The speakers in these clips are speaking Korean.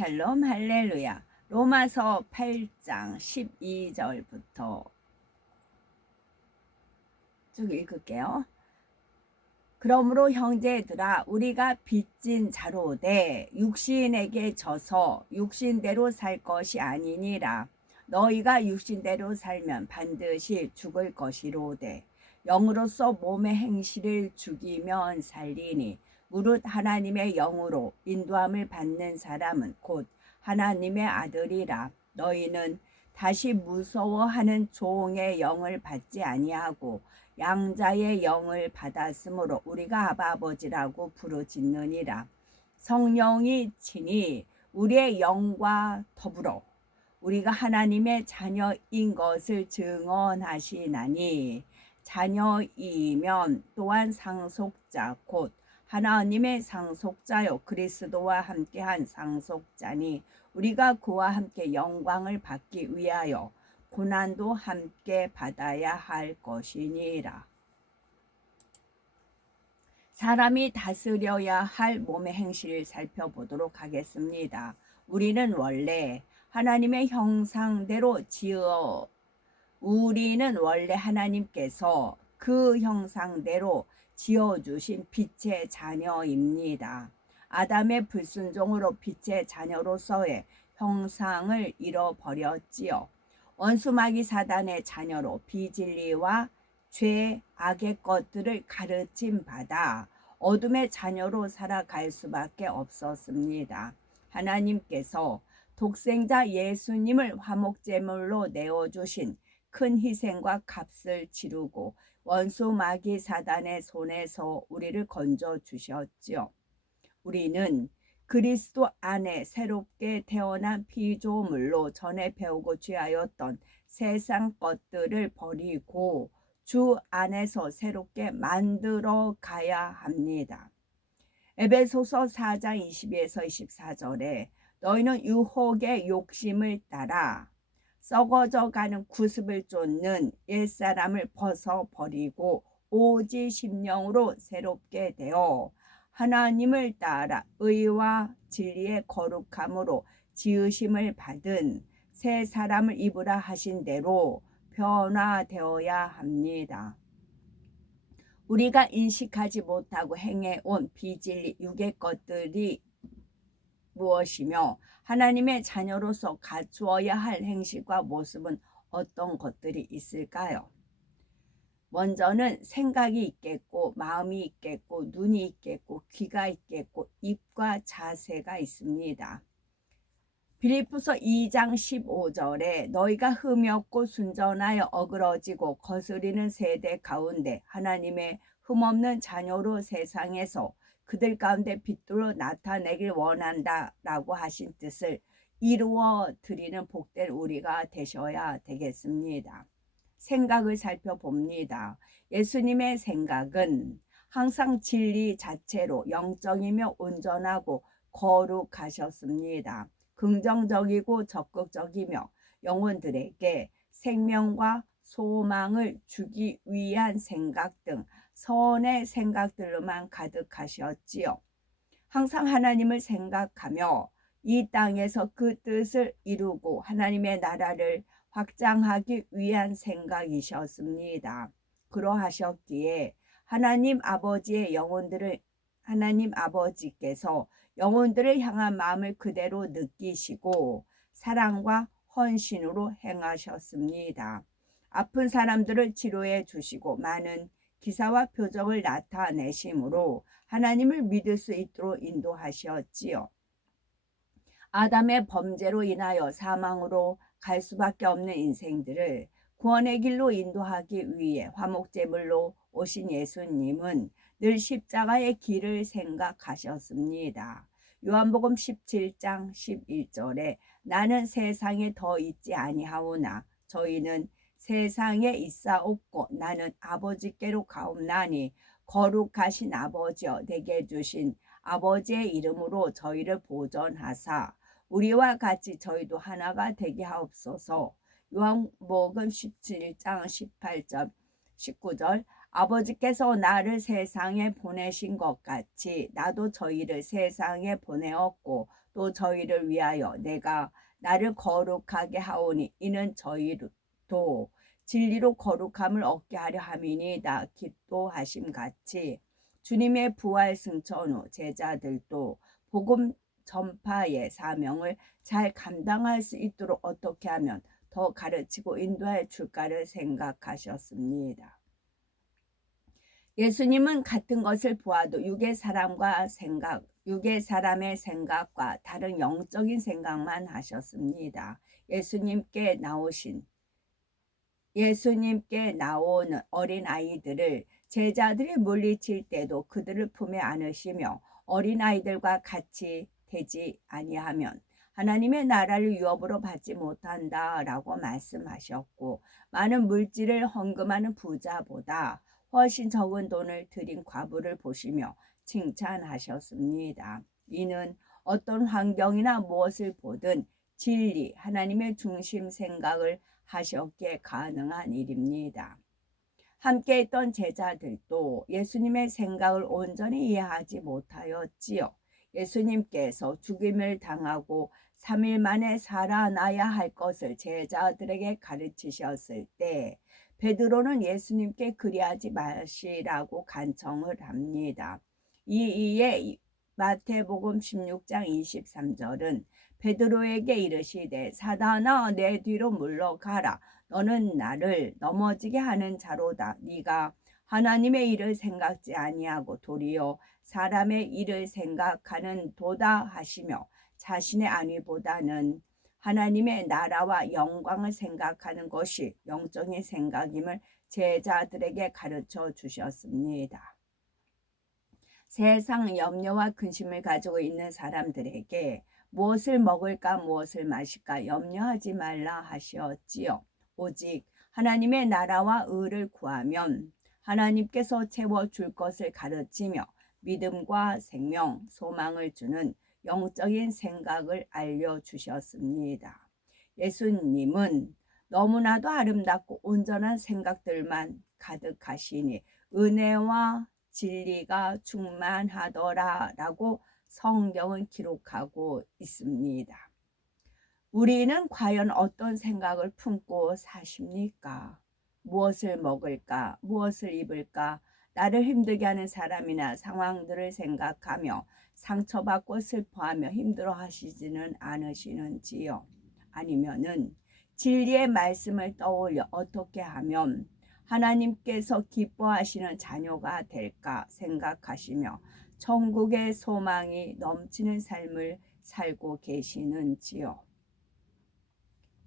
샬롬 할렐루야. 로마서 8장 12절부터 쭉 읽을게요. 그러므로 형제들아 우리가 빚진 자로되 육신에게 져서 육신대로 살 것이 아니니라. 너희가 육신대로 살면 반드시 죽을 것이로되 영으로서 몸의 행실을 죽이면 살리니 무릇 하나님의 영으로 인도함을 받는 사람은 곧 하나님의 아들이라. 너희는 다시 무서워하는 종의 영을 받지 아니하고 양자의 영을 받았으므로 우리가 아바 아버지라고 부르짖느니라. 성령이 친히 우리의 영과 더불어 우리가 하나님의 자녀인 것을 증언하시나니 자녀이면 또한 상속자 곧 하나님의 상속자요 그리스도와 함께한 상속자니 우리가 그와 함께 영광을 받기 위하여 고난도 함께 받아야 할 것이니라. 사람이 다스려야 할 몸의 행실을 살펴보도록 하겠습니다. 우리는 원래 하나님의 형상대로 우리는 원래 하나님께서 그 형상대로 지어주신 빛의 자녀입니다. 아담의 불순종으로 빛의 자녀로서의 형상을 잃어버렸지요. 원수마귀 사단의 자녀로 비진리와 죄, 악의 것들을 가르침 받아 어둠의 자녀로 살아갈 수밖에 없었습니다. 하나님께서 독생자 예수님을 화목제물로 내어주신 큰 희생과 값을 치르고 원수 마귀 사단의 손에서 우리를 건져주셨지요. 우리는 그리스도 안에 새롭게 태어난 피조물로 전에 배우고 취하였던 세상 것들을 버리고 주 안에서 새롭게 만들어 가야 합니다. 에베소서 4장 22에서 24절에 너희는 유혹의 욕심을 따라 썩어져가는 구습을 쫓는 옛사람을 벗어버리고 오직 심령으로 새롭게 되어 하나님을 따라 의와 진리의 거룩함으로 지으심을 받은 새 사람을 입으라 하신 대로 변화되어야 합니다. 우리가 인식하지 못하고 행해온 비진리 육의 것들이 무엇이며 하나님의 자녀로서 갖추어야 할 행실과 모습은 어떤 것들이 있을까요? 먼저는 생각이 있겠고 마음이 있겠고 눈이 있겠고 귀가 있겠고 입과 자세가 있습니다. 빌립보서 2장 15절에 너희가 흠없고 순전하여 어그러지고 거스리는 세대 가운데 하나님의 흠없는 자녀로 세상에서 그들 가운데 빛으로 나타내길 원한다 라고 하신 뜻을 이루어 드리는 복될 우리가 되셔야 되겠습니다. 생각을 살펴봅니다. 예수님의 생각은 항상 진리 자체로 영적이며 온전하고 거룩하셨습니다. 긍정적이고 적극적이며 영혼들에게 생명과 소망을 주기 위한 생각 등 선의 생각들로만 가득하셨지요. 항상 하나님을 생각하며 이 땅에서 그 뜻을 이루고 하나님의 나라를 확장하기 위한 생각이셨습니다. 그러하셨기에 하나님 아버지께서 영혼들을 향한 마음을 그대로 느끼시고 사랑과 헌신으로 행하셨습니다. 아픈 사람들을 치료해 주시고 많은 기사와 표적을 나타내심으로 하나님을 믿을 수 있도록 인도하셨지요. 아담의 범죄로 인하여 사망으로 갈 수밖에 없는 인생들을 구원의 길로 인도하기 위해 화목제물로 오신 예수님은 늘 십자가의 길을 생각하셨습니다. 요한복음 17장 11절에 나는 세상에 더 있지 아니하오나 저희는 세상에 있사옵고 나는 아버지께로 가옵나니 거룩하신 아버지여 내게 주신 아버지의 이름으로 저희를 보존하사 우리와 같이 저희도 하나가 되게 하옵소서. 요한복음 17장 18절 19절 아버지께서 나를 세상에 보내신 것 같이 나도 저희를 세상에 보내었고 또 저희를 위하여 내가 나를 거룩하게 하오니 이는 저희도 진리로 거룩함을 얻게 하려 함이니이다. 기도하심 같이 주님의 부활 승천 후 제자들도 복음 전파의 사명을 잘 감당할 수 있도록 어떻게 하면 더 가르치고 인도할 줄까를 생각하셨습니다. 예수님은 같은 것을 보아도 육의 사람의 생각과 다른 영적인 생각만 하셨습니다. 예수님께 나오는 어린 아이들을 제자들이 물리칠 때도 그들을 품에 안으시며 어린 아이들과 같이 되지 아니하면 하나님의 나라를 유업으로 받지 못한다라고 말씀하셨고, 많은 물질을 헌금하는 부자보다 훨씬 적은 돈을 들인 과부를 보시며 칭찬하셨습니다. 이는 어떤 환경이나 무엇을 보든 진리, 하나님의 중심 생각을 하셨기에 가능한 일입니다. 함께 있던 제자들도 예수님의 생각을 온전히 이해하지 못하였지요. 예수님께서 죽임을 당하고 3일 만에 살아나야 할 것을 제자들에게 가르치셨을 때 베드로는 예수님께 그리하지 마시라고 간청을 합니다. 이에 마태복음 16장 23절은 베드로에게 이르시되 사단아 내 뒤로 물러가라. 너는 나를 넘어지게 하는 자로다. 네가 하나님의 일을 생각지 아니하고 도리어 사람의 일을 생각하는 도다 하시며 자신의 안위보다는 하나님의 나라와 영광을 생각하는 것이 영적인 생각임을 제자들에게 가르쳐 주셨습니다. 세상 염려와 근심을 가지고 있는 사람들에게 무엇을 먹을까 무엇을 마실까 염려하지 말라 하시었지요. 오직 하나님의 나라와 의를 구하면 하나님께서 채워줄 것을 가르치며 믿음과 생명, 소망을 주는 영적인 생각을 알려주셨습니다. 예수님은 너무나도 아름답고 온전한 생각들만 가득하시니 은혜와 진리가 충만하더라라고 성경은 기록하고 있습니다. 우리는 과연 어떤 생각을 품고 사십니까? 무엇을 먹을까? 무엇을 입을까? 나를 힘들게 하는 사람이나 상황들을 생각하며 상처받고 슬퍼하며 힘들어하시지는 않으시는지요? 아니면은 진리의 말씀을 떠올려 어떻게 하면 하나님께서 기뻐하시는 자녀가 될까 생각하시며 천국의 소망이 넘치는 삶을 살고 계시는지요?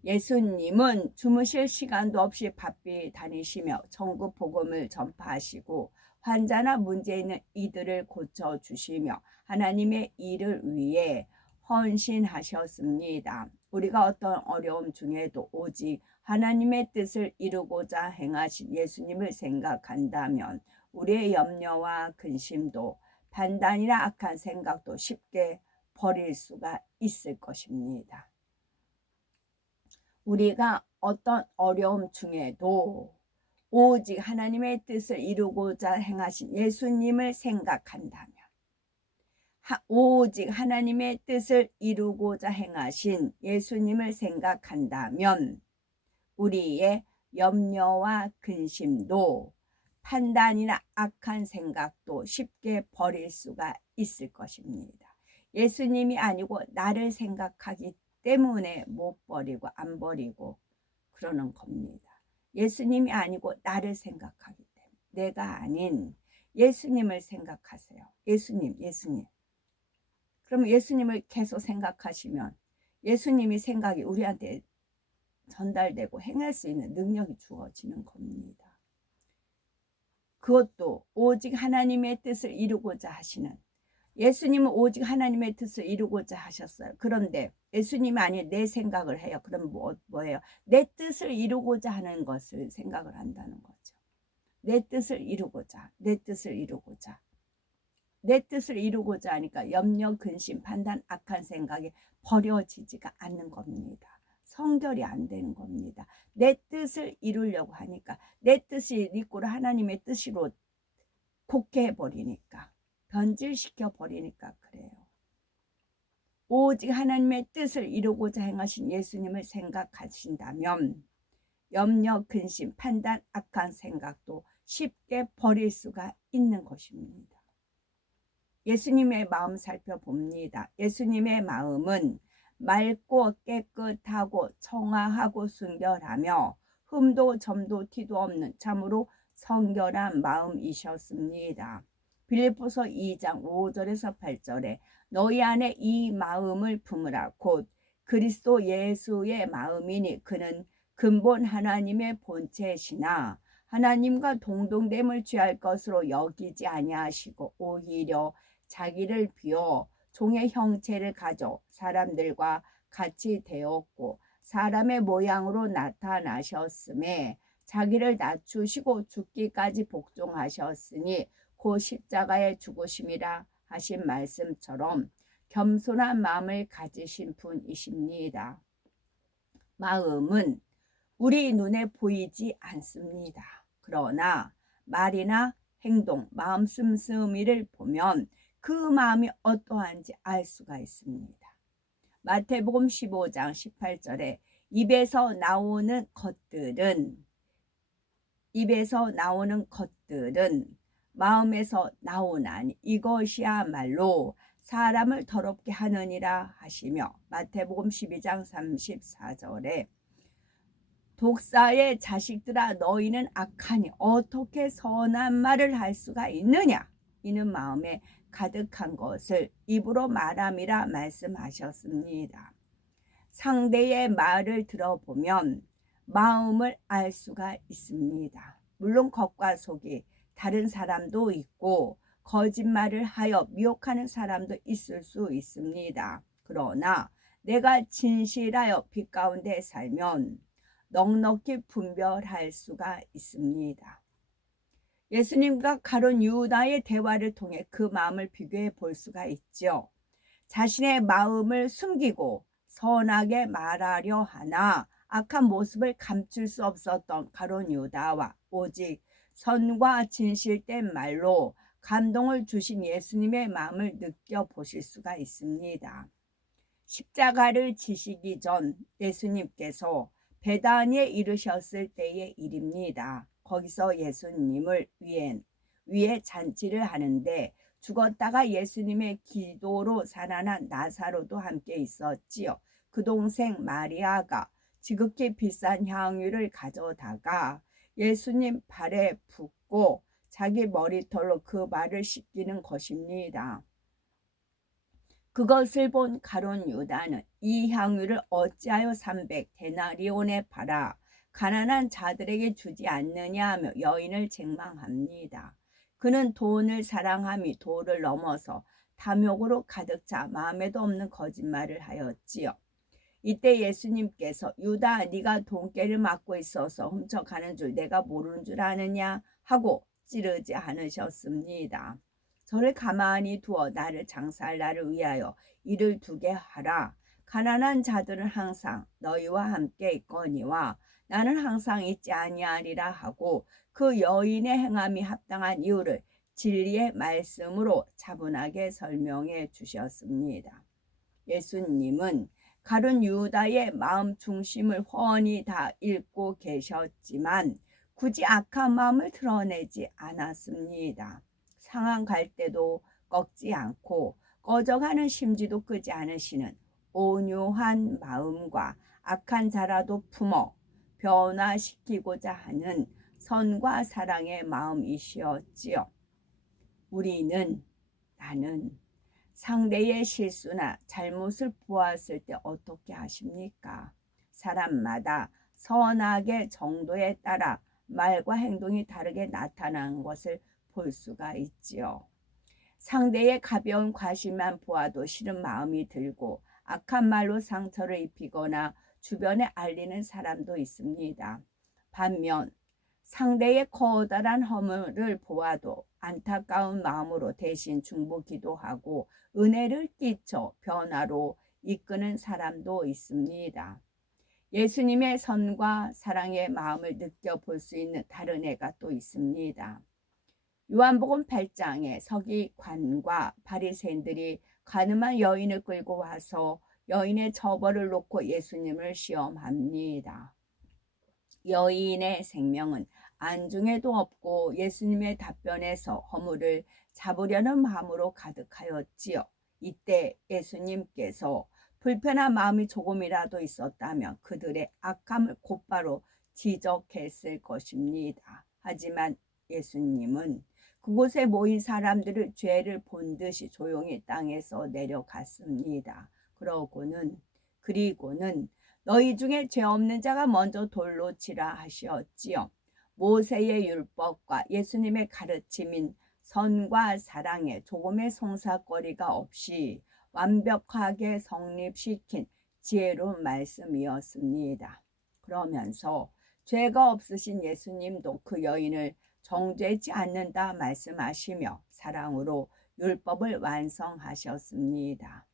예수님은 주무실 시간도 없이 바삐 다니시며 천국 복음을 전파하시고 환자나 문제 있는 이들을 고쳐주시며 하나님의 일을 위해 헌신하셨습니다. 우리가 어떤 어려움 중에도 오직 하나님의 뜻을 이루고자 행하신 예수님을 생각한다면 우리의 염려와 근심도 판단이나 악한 생각도 쉽게 버릴 수가 있을 것입니다. 우리가 어떤 어려움 중에도 오직 하나님의 뜻을 이루고자 행하신 예수님을 생각한다면, 오직 하나님의 뜻을 이루고자 행하신 예수님을 생각한다면 우리의 염려와 근심도 판단이나 악한 생각도 쉽게 버릴 수가 있을 것입니다. 예수님이 아니고 나를 생각하기 때문에 못 버리고 안 버리고 그러는 겁니다. 예수님이 아니고 나를 생각하기 때문에 내가 아닌 예수님을 생각하세요. 예수님. 그럼 예수님을 계속 생각하시면 예수님이 생각이 우리한테 전달되고 행할 수 있는 능력이 주어지는 겁니다. 그것도 오직 하나님의 뜻을 이루고자 하시는, 예수님은 오직 하나님의 뜻을 이루고자 하셨어요. 그런데 예수님이 아닌 내 생각을 해요. 그럼 뭐예요? 내 뜻을 이루고자 하는 것을 생각을 한다는 거죠. 내 뜻을 이루고자 하니까 염려, 근심, 판단, 악한 생각이 버려지지가 않는 겁니다. 성결이 안 되는 겁니다. 내 뜻을 이루려고 하니까, 내 뜻이 네 꼴을 하나님의 뜻으로 곡해 버리니까, 변질시켜 버리니까 그래요. 오직 하나님의 뜻을 이루고자 행하신 예수님을 생각하신다면 염려, 근심, 판단, 악한 생각도 쉽게 버릴 수가 있는 것입니다. 예수님의 마음 살펴봅니다. 예수님의 마음은 맑고 깨끗하고 청아하고 순결하며 흠도 점도 티도 없는 참으로 성결한 마음이셨습니다. 빌립보서 2장 5절에서 8절에 너희 안에 이 마음을 품으라 곧 그리스도 예수의 마음이니 그는 근본 하나님의 본체시나 하나님과 동등됨을 취할 것으로 여기지 아니하시고 오히려 자기를 비워 종의 형체를 가져 사람들과 같이 되었고 사람의 모양으로 나타나셨음에 자기를 낮추시고 죽기까지 복종하셨으니 곧 십자가의 죽으심이라 하신 말씀처럼 겸손한 마음을 가지신 분이십니다. 마음은 우리 눈에 보이지 않습니다. 그러나 말이나 행동, 마음 씀씀이를 보면 그 마음이 어떠한지 알 수가 있습니다. 마태복음 15장 18절에 입에서 나오는 것들은 마음에서 나오나니 이것이야말로 사람을 더럽게 하느니라 하시며 마태복음 12장 34절에 독사의 자식들아 너희는 악하니 어떻게 선한 말을 할 수가 있느냐 이는 마음에 가득한 것을 입으로 말함이라 말씀하셨습니다. 상대의 말을 들어보면 마음을 알 수가 있습니다. 물론 겉과 속이 다른 사람도 있고 거짓말을 하여 미혹하는 사람도 있을 수 있습니다. 그러나 내가 진실하여 빛 가운데 살면 넉넉히 분별할 수가 있습니다. 예수님과 가룟 유다의 대화를 통해 그 마음을 비교해 볼 수가 있죠. 자신의 마음을 숨기고 선하게 말하려 하나 악한 모습을 감출 수 없었던 가룟 유다와 오직 선과 진실된 말로 감동을 주신 예수님의 마음을 느껴보실 수가 있습니다. 십자가를 지시기 전 예수님께서 베다니에 이르셨을 때의 일입니다. 거기서 예수님을 위해 잔치를 하는데 죽었다가 예수님의 기도로 살아난 나사로도 함께 있었지요. 그 동생 마리아가 지극히 비싼 향유를 가져다가 예수님 발에 붓고 자기 머리털로 그 발을 씻기는 것입니다. 그것을 본 가룟 유다는 이 향유를 어찌하여 300데나리온에 팔아 가난한 자들에게 주지 않느냐 하며 여인을 책망합니다. 그는 돈을 사랑함이 도를 넘어서 탐욕으로 가득 차 마음에도 없는 거짓말을 하였지요. 이때 예수님께서 유다 네가 돈깨를 맡고 있어서 훔쳐가는 줄 내가 모르는 줄 아느냐 하고 찌르지 않으셨습니다. 저를 가만히 두어 나를 장사할 날을 위하여 일을 두게 하라. 가난한 자들은 항상 너희와 함께 있거니와 나는 항상 있지 아니하리라 하고 그 여인의 행함이 합당한 이유를 진리의 말씀으로 차분하게 설명해 주셨습니다. 예수님은 가룟 유다의 마음 중심을 훤히 다 읽고 계셨지만 굳이 악한 마음을 드러내지 않았습니다. 상한 갈 때도 꺾지 않고 꺼져가는 심지도 끄지 않으시는 온유한 마음과 악한 자라도 품어 변화시키고자 하는 선과 사랑의 마음이시었지요. 나는 상대의 실수나 잘못을 보았을 때 어떻게 하십니까? 사람마다 선악의 정도에 따라 말과 행동이 다르게 나타나는 것을 볼 수가 있지요. 상대의 가벼운 과실만 보아도 싫은 마음이 들고 악한 말로 상처를 입히거나 주변에 알리는 사람도 있습니다. 반면 상대의 커다란 허물을 보아도 안타까운 마음으로 대신 중보기도 하고 은혜를 끼쳐 변화로 이끄는 사람도 있습니다. 예수님의 선과 사랑의 마음을 느껴볼 수 있는 다른 애가 또 있습니다. 요한복음 8장에 서기관과 바리새인들이 가늠한 여인을 끌고 와서 여인의 처벌을 놓고 예수님을 시험합니다. 여인의 생명은 안중에도 없고 예수님의 답변에서 허물을 잡으려는 마음으로 가득하였지요. 이때 예수님께서 불편한 마음이 조금이라도 있었다면 그들의 악함을 곧바로 지적했을 것입니다. 하지만 예수님은 그곳에 모인 사람들을 죄를 본 듯이 조용히 땅에서 내려갔습니다. 그리고는 너희 중에 죄 없는 자가 먼저 돌로 치라 하시었지요. 모세의 율법과 예수님의 가르침인 선과 사랑에 조금의 송사거리가 없이 완벽하게 성립시킨 지혜로운 말씀이었습니다. 그러면서 죄가 없으신 예수님도 그 여인을 정죄치 않는다 말씀하시며 사랑으로 율법을 완성하셨습니다.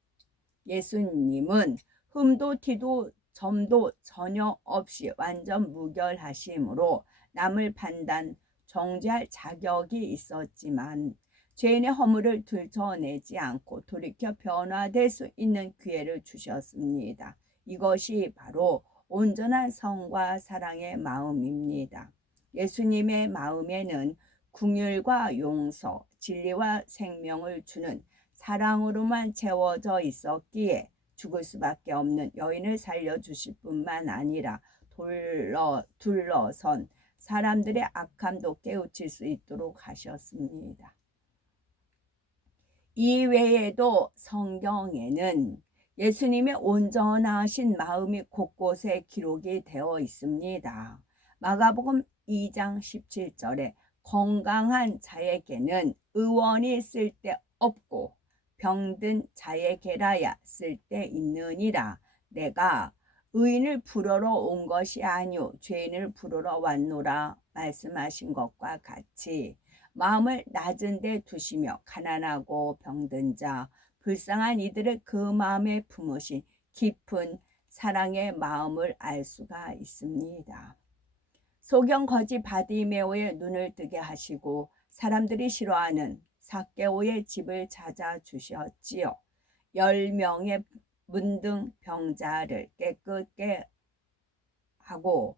예수님은 흠도 티도 점도 전혀 없이 완전 무결하심으로 남을 판단, 정죄할 자격이 있었지만 죄인의 허물을 들춰내지 않고 돌이켜 변화될 수 있는 기회를 주셨습니다. 이것이 바로 온전한 성과 사랑의 마음입니다. 예수님의 마음에는 긍휼과 용서, 진리와 생명을 주는 사랑으로만 채워져 있었기에 죽을 수밖에 없는 여인을 살려주실 뿐만 아니라 둘러선 사람들의 악함도 깨우칠 수 있도록 하셨습니다. 이외에도 성경에는 예수님의 온전하신 마음이 곳곳에 기록이 되어 있습니다. 마가복음 2장 17절에 건강한 자에게는 의원이 쓸데없고 병든 자에게라야 쓸데있느니라. 내가 의인을 부르러 온 것이 아니요 죄인을 부르러 왔노라 말씀하신 것과 같이 마음을 낮은 데 두시며 가난하고 병든 자, 불쌍한 이들을 그 마음에 품으신 깊은 사랑의 마음을 알 수가 있습니다. 소경 거지 바디메오의 눈을 뜨게 하시고 사람들이 싫어하는 삭개오의 집을 찾아주셨지요. 10명의 문둥 병자를 깨끗게 하고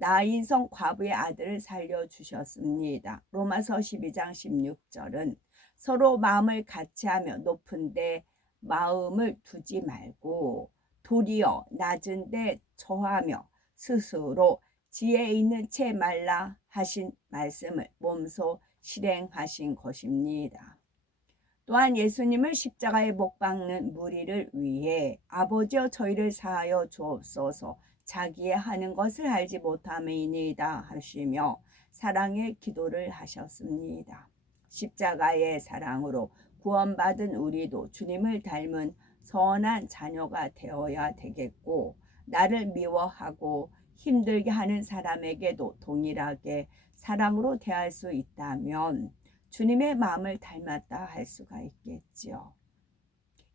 나인성 과부의 아들을 살려주셨습니다. 로마서 12장 16절은 서로 마음을 같이하며 높은 데 마음을 두지 말고 도리어 낮은 데 처하며 스스로 지혜 있는 채 말라 하신 말씀을 몸소 실행하신 것입니다. 또한 예수님을 십자가에 못 박는 무리를 위해 아버지여 저희를 사하여 주옵소서 자기의 하는 것을 알지 못함이니이다 하시며 사랑의 기도를 하셨습니다. 십자가의 사랑으로 구원받은 우리도 주님을 닮은 선한 자녀가 되어야 되겠고 나를 미워하고 힘들게 하는 사람에게도 동일하게 사랑으로 대할 수 있다면 주님의 마음을 닮았다 할 수가 있겠지요.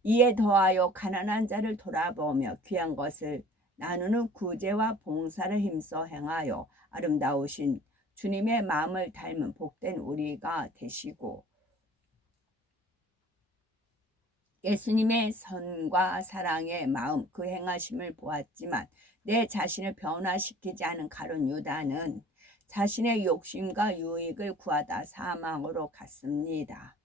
이에 더하여 가난한 자를 돌아보며 귀한 것을 나누는 구제와 봉사를 힘써 행하여 아름다우신 주님의 마음을 닮은 복된 우리가 되시고 예수님의 선과 사랑의 마음 그 행하심을 보았지만 내 자신을 변화시키지 않은 가룟 유다는 자신의 욕심과 유익을 구하다 사망으로 갔습니다.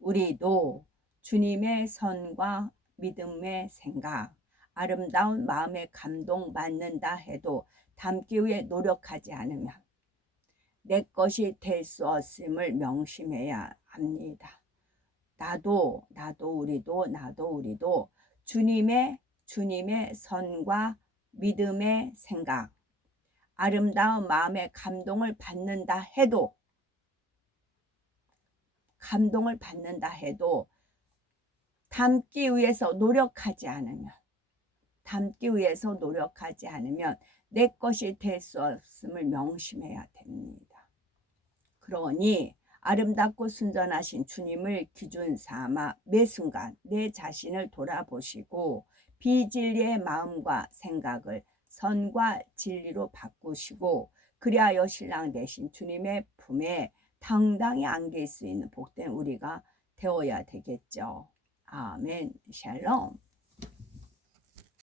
우리도 주님의 선과 믿음의 생각, 아름다운 마음에 감동받는다 해도 담기 위해 노력하지 않으면 내 것이 될 수 없음을 명심해야 합니다. 나도 우리도 주님의 선과 믿음의 생각, 아름다운 마음의 감동을 받는다 해도 담기 위해서 노력하지 않으면 내 것이 될 수 없음을 명심해야 됩니다. 그러니 아름답고 순전하신 주님을 기준 삼아 매 순간 내 자신을 돌아보시고 비진리의 마음과 생각을 선과 진리로 바꾸시고 그리하여 신랑 되신 주님의 품에 당당히 안길 수 있는 복된 우리가 되어야 되겠죠. 아멘. 샬롬.